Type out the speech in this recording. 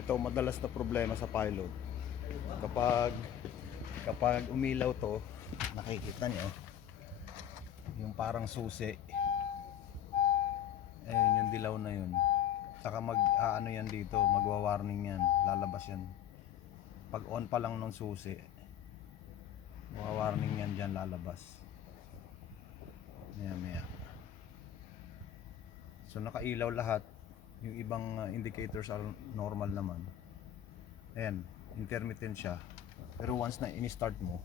Ito madalas na problema sa pilot. Kapag kapag umilaw to, nakikita nyo yung parang susi. Ayun yung dilaw na yun. Saka ano yan dito, magwa-warning yan, lalabas yan. Pag on pa lang ng susi, magwa-warning yan dyan, lalabas. Maya. So nakailaw lahat. Yung ibang indicators are normal naman. Ayan, intermittent siya. Pero once na in-start mo,